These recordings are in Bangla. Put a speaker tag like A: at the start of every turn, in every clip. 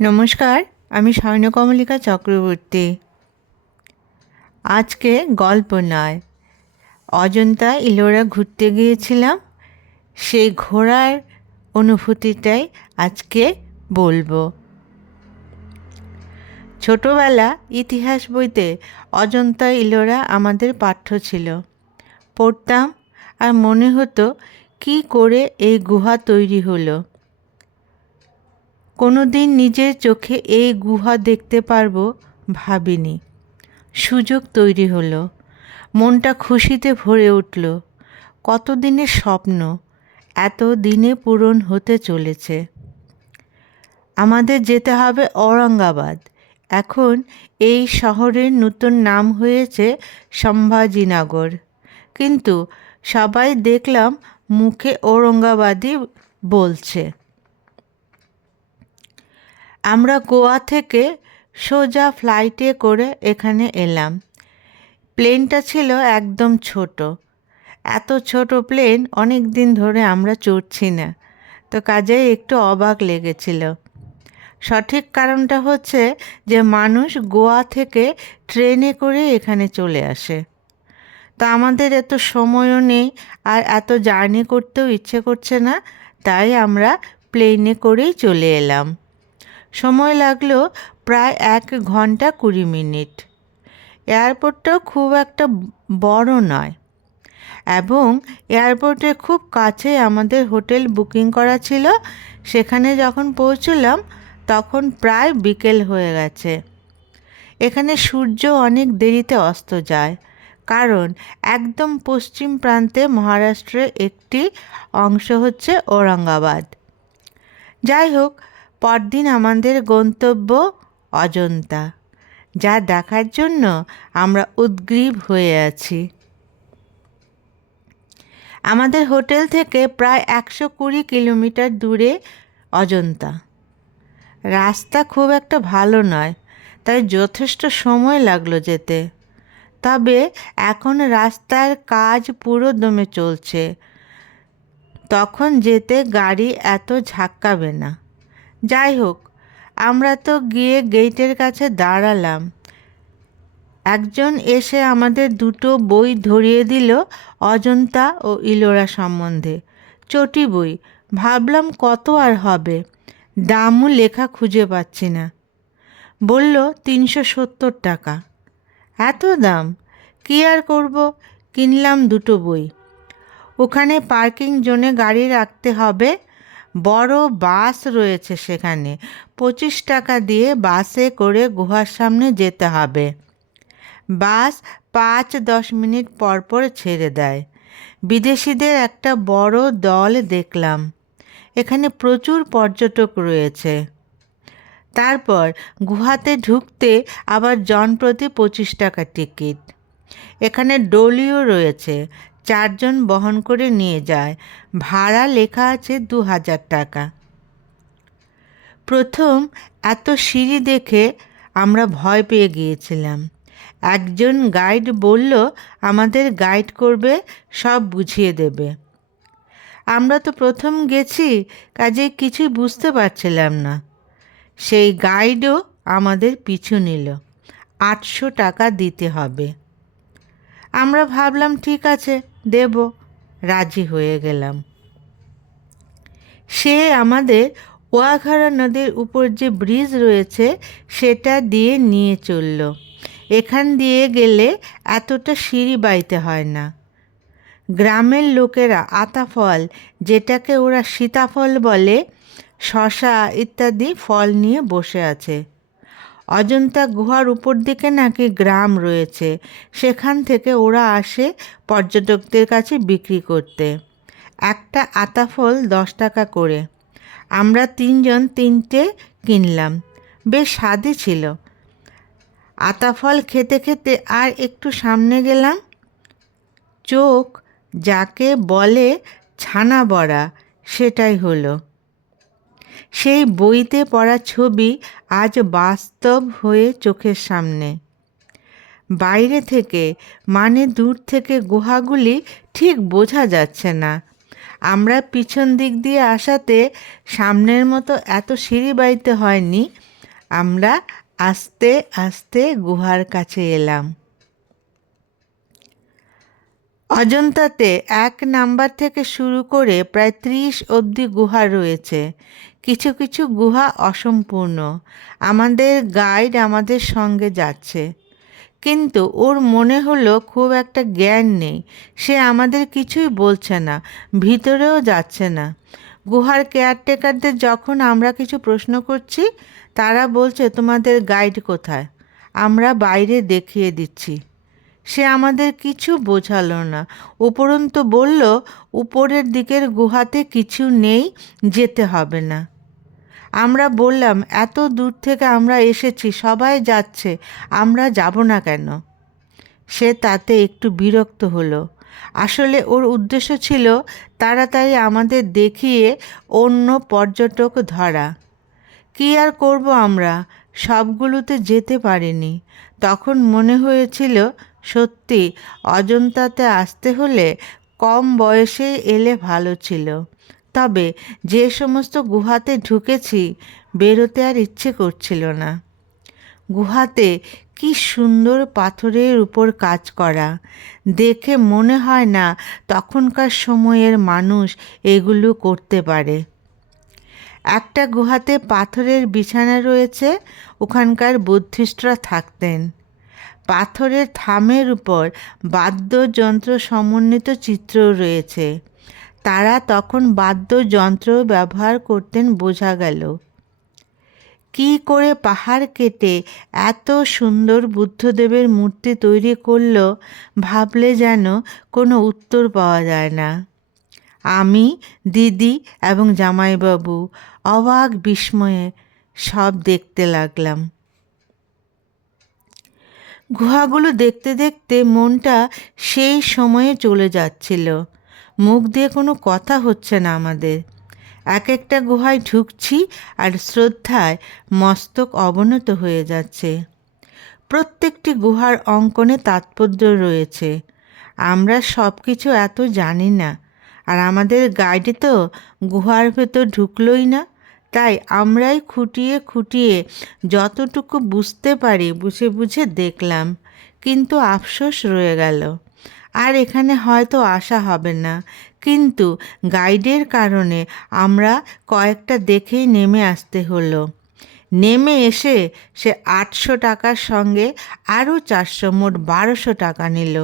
A: নমস্কার, আমি স্বর্ণকমলিকা চক্রবর্তী। আজকে গল্প নয়। অজন্তা ইলোরা ঘুরতে গিয়েছিলাম, সেই ঘোরার অনুভূতিটাই আজকে বলব। ছোটোবেলা ইতিহাস বইতে অজন্তা ইলোরা আমাদের পাঠ্য ছিল। পড়তাম আর মনে হতো কি করে এই গুহা তৈরি হলো। কোনো দিন নিজের চোখে এই গুহা দেখতে পারব ভাবিনি। সুযোগ তৈরি হলো। মনটা খুশিতে ভরে উঠল। কত দিনের স্বপ্ন এত দিনে পূরণ হতে চলেছে। আমাদের যেতে হবে ঔরঙ্গাবাদ। এখন এই শহরের নতুন নাম হয়েছে সম্ভাজিনগর। কিন্তু সবাই দেখলাম মুখে ঔরঙ্গাবাদই বলছে। আমরা গোয়া থেকে সোজা ফ্লাইটে করে এখানে এলাম। প্লেনটা ছিল একদম ছোট। এত ছোট প্লেন অনেক দিন ধরে আমরা চড়ছি না। তো কাজে একটু অবাক লেগেছিল। সঠিক কারণটা হচ্ছে যে মানুষ গোয়া থেকে ট্রেনে করে এখানে চলে আসে। তো আমাদের এত সময়ও নেই আর এত জার্নি করতেও ইচ্ছে করছে না, তাই আমরা প্লেনে করেই চলে এলাম। সময় লাগল প্রায় এক ঘণ্টা কুড়ি মিনিট। এয়ারপোর্টটাও খুব একটা বড় নয় এবং এয়ারপোর্টের খুব কাছে আমাদের হোটেল বুকিং করা ছিল। সেখানে যখন পৌঁছলাম, তখন প্রায় বিকেল হয়ে গেছে। এখানে সূর্য অনেক দেরিতে অস্ত যায়, কারণ একদম পশ্চিম প্রান্তে মহারাষ্ট্রের একটি অংশ হচ্ছে ঔরঙ্গাবাদ। যাই হোক পরদিন আমাদের গন্তব্য অজন্তা, যা দেখার জন্য আমরা উদ্গ্রীব হয়ে আছি। আমাদের হোটেল থেকে প্রায় একশো কুড়ি কিলোমিটার দূরে অজন্তা। রাস্তা খুব একটা ভালো নয়, তাই যথেষ্ট সময় লাগল যেতে। তবে এখন রাস্তার কাজ পুরো দমে চলছে। তখন যেতে গাড়ি এত ঝাক্কাবে না। যাই হোক, আমরা তো গিয়ে গেটের কাছে দাঁড়ালাম। একজন এসে আমাদের দুটো বই ধরিয়ে দিল অজন্তা ও ইলোরা সম্বন্ধে। চটি বই, ভাবলাম কত আর হবে, দামও লেখা খুঁজে পাচ্ছি না। বলল, তিনশো সত্তর টাকা। এত দাম? কী আর করব? কিনলাম দুটো বই। ওখানে পার্কিং জোনে গাড়ি রাখতে হবে। বড় বাস রয়েছে সেখানে। পঁচিশ টাকা দিয়ে বাসে করে গুহার সামনে যেতে হবে। বাস পাঁচ দশ মিনিট পর পর ছেড়ে দেয়। বিদেশিদের একটা বড় দল দেখলাম। এখানে প্রচুর পর্যটক রয়েছে। তারপর গুহাতে ঢুকতে আবার জনপ্রতি পঁচিশ টাকা টিকিট। এখানে ডলিও রয়েছে। চারজন বহন করে নিয়ে যায়। ভাড়া লেখা আছে দু হাজার টাকা। প্রথম এত সিঁড়ি দেখে আমরা ভয় পেয়ে গিয়েছিলাম। একজন গাইড বলল, আমাদের গাইড করবে, সব বুঝিয়ে দেবে। আমরা তো প্রথম গেছি, কাজে কিছুই বুঝতে পারছিলাম না। সেই গাইডও আমাদের পিছু নিল। আটশো টাকা দিতে হবে। আমরা ভাবলাম, ঠিক আছে। দেব, রাজি হয়ে গেলাম। সে আমাদের ওয়াঘারা নদীর উপর যে ব্রিজ রয়েছে, সেটা দিয়ে নিয়ে চলল। এখান দিয়ে গেলে এতটা সিঁড়ি বাইতে হয় না। গ্রামের লোকেরা আতাফল, যেটাকে ওরা সীতাফল বলে, শশা ইত্যাদি ফল নিয়ে বসে আছে। অজন্তা গুহার উপর দিকে নাকি গ্রাম রয়েছে, সেখান থেকে ওরা আসে পর্যটকদের কাছে বিক্রি করতে। একটা আতাফল দশ টাকা করে। আমরা তিনজন তিনটে কিনলাম। বেশ স্বাদই ছিল। আতাফল খেতে খেতে আর একটু সামনে গেলাম। চোখ যাকে বলে ছানা বড়া সেটাই হলো। সেই বইতে পড়া ছবি আজ বাস্তব হয়ে চোখের সামনে। বাইরে থেকে মানে দূর থেকে গুহাগুলি ঠিক বোঝা যাচ্ছে না। আমরা পিছন দিক দিয়ে আসাতে সামনের মতো এত সিঁড়ি বাইতে হয়নি। আমরা আস্তে আস্তে গুহার কাছে এলাম। অজন্তাতে এক নাম্বার থেকে শুরু করে প্রায় ত্রিশ অবধি গুহা রয়েছে। কিছু কিছু গুহা অসম্পূর্ণ। আমাদের গাইড আমাদের সঙ্গে যাচ্ছে। কিন্তু ওর মনে হলো খুব একটা জ্ঞান নেই। সে আমাদের কিছুই বলছে না, ভিতরেও যাচ্ছে না। গুহার কেয়ারটেকারদের যখন আমরা কিছু প্রশ্ন করছি, তারা বলছে, তোমাদের গাইড কোথায়? আমরা বাইরে দেখিয়ে দিচ্ছি। সে আমাদের কিছু বোঝালো না। উপরন্তু বলল, উপরের দিকের গুহাতে কিছু নেই, যেতে হবে না। আমরা বললাম, এত দূর থেকে আমরা এসেছি, সবাই যাচ্ছে, আমরা যাব না কেন? সে তাতে একটু বিরক্ত হলো। আসলে ওর উদ্দেশ্য ছিল তাড়াতাড়ি আমাদের দেখিয়ে অন্য পর্যটক ধরা। কী আর করব আমরা? সবগুলোতে যেতে পারিনি। তখন মনে হয়েছিল সত্যি, অজন্তাতে আসতে হলে কম বয়সে এলে ভালো ছিল। তবে যে সমস্ত গুহাতে ঢুকেছি, বেরোতে আর ইচ্ছে করছিল না। গুহাতে কি সুন্দর পাথরের উপর কাজ করা। দেখে মনে হয় না তখনকার সময়ের মানুষ এগুলো করতে পারে। একটা গুহাতে পাথরের বিছানা রয়েছে, ওখানকার বুদ্ধিস্টরা থাকতেন। পাথরের থামের উপর বাদ্যযন্ত্র সমন্বিত চিত্র রয়েছে। তারা তখন বাদ্যযন্ত্র ব্যবহার করতেন বোঝা গেল। কি করে পাহাড় কেটে এত সুন্দর বুদ্ধদেবের মূর্তি তৈরি করল ভাবলে যেন কোনো উত্তর পাওয়া যায় না। আমি, দিদি এবং জামাইবাবু অবাক বিস্ময়ে সব দেখতে লাগলাম। গুহাগুলো দেখতে দেখতে মনটা সেই সময়ে চলে যাচ্ছিল। মুখ দিয়ে কোনো কথা হচ্ছে না আমাদের। এক একটা গুহায় ঢুকছি আর শ্রদ্ধায় মস্তক অবনত হয়ে যাচ্ছে। প্রত্যেকটি গুহার অঙ্কনে তাৎপর্য রয়েছে। আমরা সব কিছু এত জানি না। আর আমাদের গাইডে তো গুহার ভেতর ঢুকলোই না। তাই আমরাই খুঁটিয়ে খুঁটিয়ে যতটুকু বুঝতে পারি বুঝে বুঝে দেখলাম। কিন্তু আফসোস রয়ে গেল। আর এখানে হয়তো আসা হবে না। কিন্তু গাইডের কারণে আমরা কয়েকটা দেখেই নেমে আসতে হলো। নেমে এসে সে আটশো টাকার সঙ্গে আরও চারশো মোট বারোশো টাকা নিল।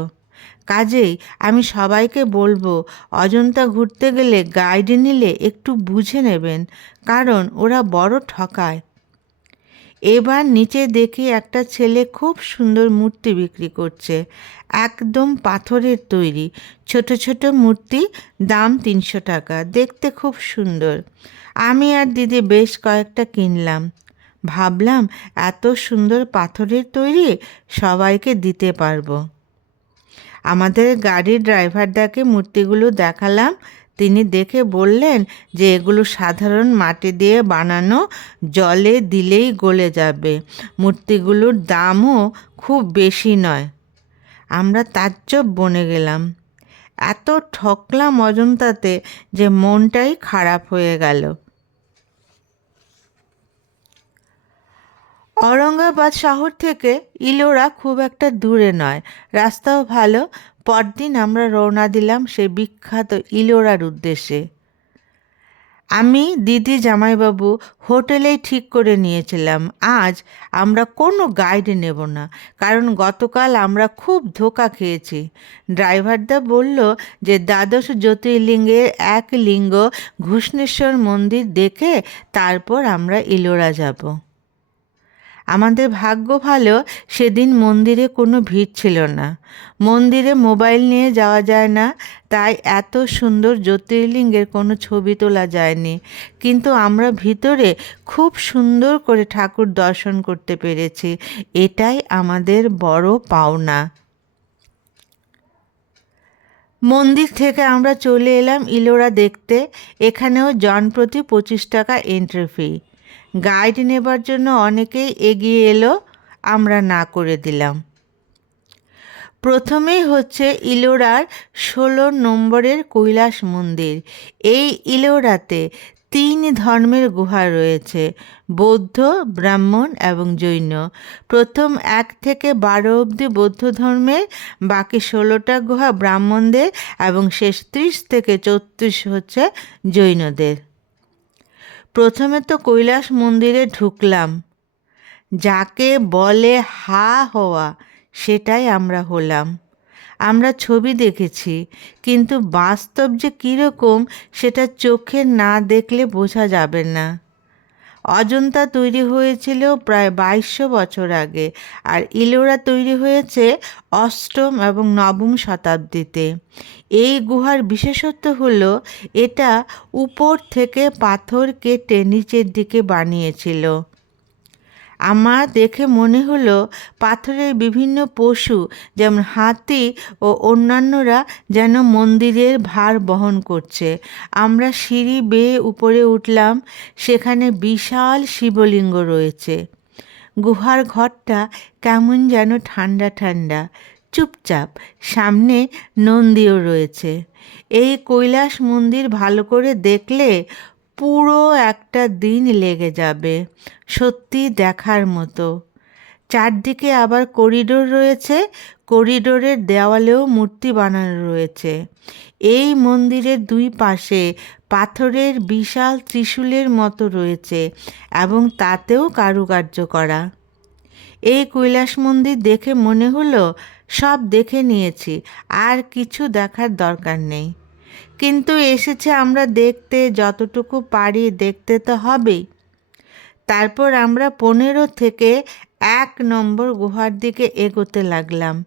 A: কাজেই আমি সবাইকে বলব, অজন্তা ঘুরতে গেলে গাইড নিলে একটু বুঝে নেবেন, কারণ ওরা বড় ঠকায়। এবার নিচে দেখি একটা ছেলে খুব সুন্দর মূর্তি বিক্রি করছে, একদম পাথরের তৈরি। ছোট ছোট মূর্তি, দাম তিনশো টাকা, দেখতে খুব সুন্দর। আমি আর দিদি বেশ কয়েকটা কিনলাম। ভাবলাম, এত সুন্দর পাথরের তৈরি, সবাইকে দিতে পারব। আমাদের গাড়ির ড্রাইভারদাকে মূর্তিগুলো দেখালাম। তিনি দেখে বললেন যে এগুলো সাধারণ মাটি দিয়ে বানানো, জলে দিলেই গলে যাবে। মূর্তিগুলোর দামও খুব বেশি নয়। আমরা তাজ্জব বনে গেলাম। এত ঠকলাম অজন্তাতে যে মনটাই খারাপ হয়ে গেল। ঔরঙ্গাবাদ শহর থেকে ইলোরা খুব একটা দূরে নয়। রাস্তাও ভালো। পরদিন আমরা রওনা দিলাম সে বিখ্যাত ইলোরার উদ্দেশ্যে। আমি, দিদি, জামাইবাবু হোটেলেই ঠিক করে নিয়েছিলাম। আজ আমরা কোনো গাইড নেব না, কারণ গতকাল আমরা খুব ধোকা খেয়েছি। ড্রাইভারদা বলল যে দ্বাদশ জ্যোতির্লিঙ্গের এক লিঙ্গ ঘুষ্ণেশ্বর মন্দির দেখে তারপর আমরা ইলোরা যাব। আমাদের ভাগ্য ভালো, সেদিন মন্দিরে কোনো ভিড় ছিল না। মন্দিরে মোবাইল নিয়ে যাওয়া যায় না, তাই এত সুন্দর জ্যোতির্লিঙ্গের কোনো ছবি তোলা যায়নি। কিন্তু আমরা ভিতরে খুব সুন্দর করে ঠাকুর দর্শন করতে পেরেছি, এটাই আমাদের বড় পাওনা। মন্দির থেকে আমরা চলে এলাম ইলোরা দেখতে, এখানেও জনপ্রতি পঁচিশ টাকা এন্ট্রি ফি গাইড নেবার জন্য অনেকেই এগিয়ে এলো, আমরা না করে দিলাম। প্রথমেই হচ্ছে ইলোরার ষোলো নম্বরের কৈলাস মন্দির। এই ইলোরাতে তিন ধর্মের গুহা রয়েছে, বৌদ্ধ, ব্রাহ্মণ এবং জৈন। প্রথম এক থেকে বারো অবধি বৌদ্ধ ধর্মের, বাকি ষোলোটা গুহা ব্রাহ্মণদের এবং শেষ ত্রিশ থেকে চৌত্রিশ হচ্ছে জৈনদের। প্রথমে তো কৈলাস মন্দিরে ঢুকলাম। যাকে বলে হা হওয়া, সেটাই আমরা হলাম। আমরা ছবি দেখেছি, কিন্তু বাস্তব যে কীরকম, সেটা চোখে না দেখলে বোঝা যাবে না। অজন্তা তৈরি হয়েছিল প্রায় বাইশশো বছর আগে আর ইলোরা তৈরি হয়েছে অষ্টম এবং নবম শতাব্দীতে। এই গুহার বিশেষত্ব হলো এটা উপর থেকে পাথর কেটে নিচের দিকে বানিয়েছিল। আমার দেখে মনে হলো পাথরের বিভিন্ন পশু, যেমন হাতি ও অন্যান্যরা যেন মন্দিরের ভার বহন করছে। আমরা সিঁড়ি বেয়ে উপরে উঠলাম, সেখানে বিশাল শিবলিঙ্গ রয়েছে। গুহার ঘরটা কেমন যেন ঠান্ডা ঠান্ডা। চুপচাপ, সামনে নন্দীও রয়েছে। এই কৈলাস মন্দির ভালো করে দেখলে পুরো একটা দিন লেগে যাবে, সত্যি দেখার মতো। চারদিকে আবার করিডোর রয়েছে, করিডোরের দেওয়ালেও মূর্তি বানানো রয়েছে। এই মন্দিরের দুই পাশে পাথরের বিশাল ত্রিশূলের মতো রয়েছে এবং তাতেও কারুকার্য করা। এই কৈলাস মন্দির দেখে মনে হলো, সব দেখে নিয়েছি, আর কিছু দেখার দরকার নেই। কিন্তু এসেছে আমরা দেখতে যতটুকু পারি, দেখতে তো হবেই। তারপর আমরা পনেরো থেকে এক নম্বর গুহার দিকে এগোতে লাগলাম।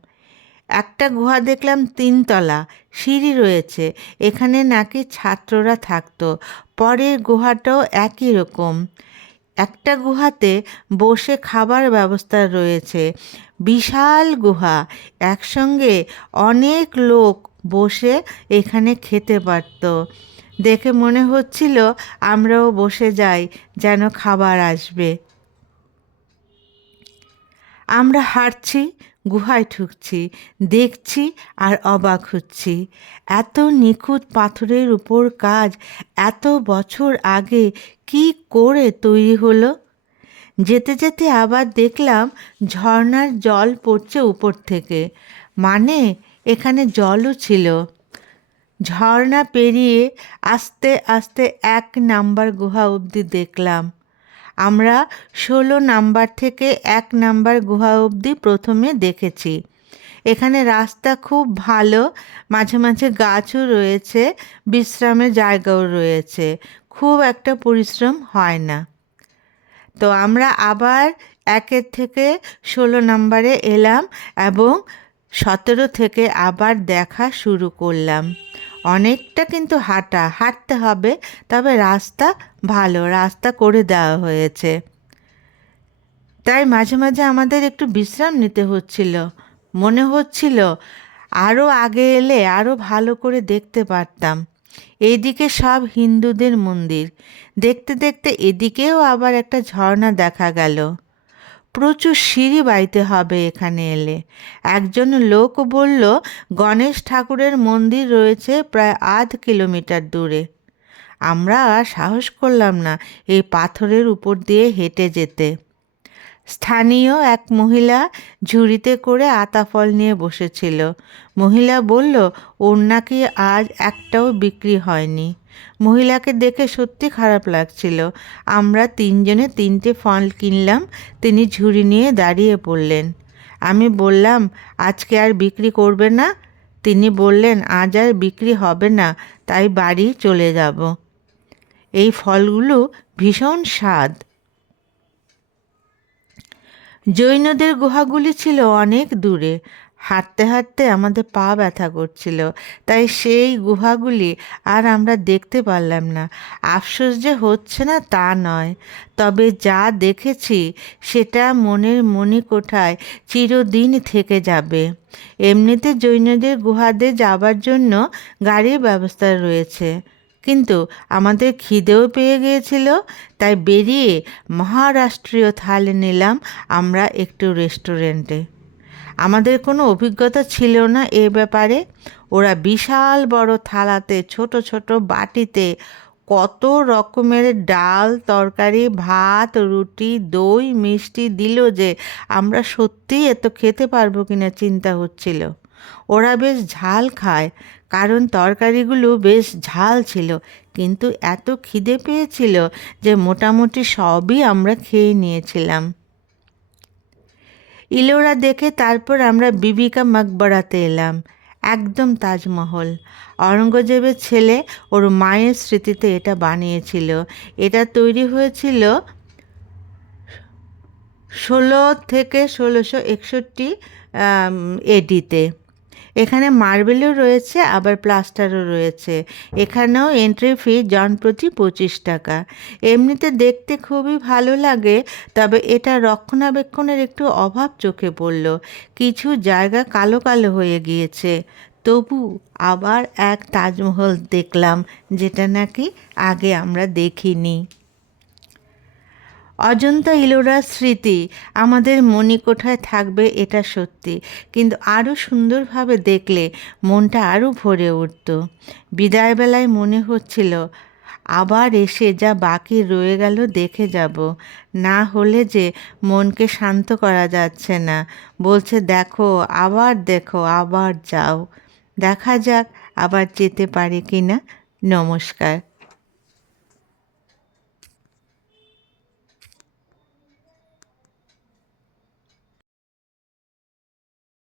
A: একটা গুহা দেখলাম তিনতলা, সিঁড়ি রয়েছে, এখানে নাকি ছাত্ররা থাকতো। পরের গুহাটাও একই রকম। একটা গুহাতে বসে খাবার ব্যবস্থা রয়েছে। বিশাল গুহা, একসঙ্গে অনেক লোক বসে এখানে খেতে পারত। দেখে মনে হচ্ছিল আমরাও বসে যাই, যেন খাবার আসবে। আমরা হাঁটছি, গুহায় ঠুকছি দেখছি আর অবাক হচ্ছি। এত নিখুঁত পাথরের উপর কাজ, এত বছর আগে কি করে তৈরি হলো? যেতে যেতে আবার দেখলাম ঝর্নার জল পড়ছে উপর থেকে। মানে এখানে জলও ছিল। ঝর্ণা পেরিয়ে আস্তে আস্তে এক নাম্বার গুহা অবধি দেখলাম। আমরা ষোলো নাম্বার থেকে এক নাম্বার গুহা অবধি প্রথমে দেখেছি। এখানে রাস্তা খুব ভালো, মাঝে মাঝে গাছও রয়েছে, বিশ্রামের জায়গাও রয়েছে। খুব একটা পরিশ্রম হয় না। তো আমরা আবার একের থেকে ষোলো নাম্বারে এলাম এবং সতেরো থেকে আবার দেখা শুরু করলাম। অনেকটা কিন্তু হাঁটা, হাঁটতে হবে, তবে রাস্তা ভালো, রাস্তা করে দেওয়া হয়েছে। তাই মাঝে মাঝে আমাদের একটু বিশ্রাম নিতে হচ্ছিল। মনে হচ্ছিল আরও আগে এলে আরও ভালো করে দেখতে পারতাম। এইদিকে সব হিন্দুদের মন্দির। দেখতে দেখতে এদিকেও আবার একটা ঝর্ণা দেখা গেল। প্রচুর সিঁড়ি বাইতে হবে এখানে এলে। একজন লোক বলল, গণেশ ঠাকুরের মন্দির রয়েছে প্রায় আধ কিলোমিটার দূরে। আমরা সাহস করলাম না এই পাথরের উপর দিয়ে হেঁটে যেতে। স্থানীয় এক মহিলা ঝুড়িতে করে আতা ফল নিয়ে বসেছিল। মহিলা বলল, ওর নাকি আজ একটাও বিক্রি হয়নি। মহিলাকে দেখে সত্যি খারাপ লাগছিল। আমরা তিনজনে তিনটে ফল কিনলাম, তিনি ঝুড়ি নিয়ে দাঁড়িয়ে পড়লেন। আমি বললাম, আজকে আর বিক্রি করবে না? তিনি বললেন, আজ আর বিক্রি হবে না, তাই বাড়ি চলে যাব। এই ফলগুলো ভীষণ স্বাদ। জৈনদের গুহাগুলি ছিল অনেক দূরে। হাঁটতে হাঁটতে আমাদের পা ব্যথা করছিল, তাই সেই গুহাগুলি আর আমরা দেখতে পারলাম না। আফসোস যে হচ্ছে না তা নয়, তবে যা দেখেছি সেটা মনের মণিকোঠায় চিরদিন থেকে যাবে। এমনিতে জৈনদের গুহাতে যাবার জন্য গাড়ির ব্যবস্থা রয়েছে, কিন্তু আমাদের খিদেও পেয়ে গিয়েছিল, তাই বেরিয়ে মহারাষ্ট্রীয় থালি নিলাম আমরা একটু রেস্টুরেন্টে। আমাদের কোনো অভিজ্ঞতা ছিল না এ ব্যাপারে। ওরা বিশাল বড় থালাতে, ছোট ছোট বাটিতে কত রকমের ডাল, তরকারি, ভাত, রুটি, দই, মিষ্টি দিল যে আমরা সত্যিই এত খেতে পারব কিনা চিন্তা হচ্ছিল। ওরা বেশ ঝাল খায়, কারণ তরকারিগুলো বেশ ঝাল ছিল, কিন্তু এত খিদে পেয়েছিল যে মোটামুটি সবই আমরা খেয়ে নিয়েছিলাম। ইলোরা দেখে তারপর আমরা বিবিকা মকবরাতে এলাম। একদম তাজমহল। অরঙ্গজেবের ছেলে ওর মায়ের স্মৃতিতে এটা বানিয়েছিল। এটা তৈরি হয়েছিল ষোলো থেকে ষোলোশো একষট্টি এডিতে এখানে মার্বেলও রয়েছে, আবার প্লাস্টারও রয়েছে। এখানেও এন্ট্রি ফি জন প্রতি পঁচিশ টাকা। এমনিতে দেখতে খুবই ভালো লাগে, তবে এটা রক্ষণাবেক্ষণের একটু অভাব চোখে পড়ল। কিছু জায়গা কালো কালো হয়ে গিয়েছে। তবু আবার এক তাজমহল দেখলাম, যেটা নাকি আগে আমরা দেখিনি। অজন্তা ইলোরার স্মৃতি আমাদের মণিকোঠায় থাকবে, এটা সত্যি। কিন্তু আরও সুন্দরভাবে দেখলে মনটা আরও ভরে উঠত। বিদায়বেলায় মনে হচ্ছিল, আবার এসে যা বাকি রয়ে গেল দেখে যাব। না হলে যে মনকে শান্ত করা যাচ্ছে না। বলছে, দেখো, আবার দেখো, আবার যাও। দেখা যাক আবার যেতে পারি কি না নমস্কার।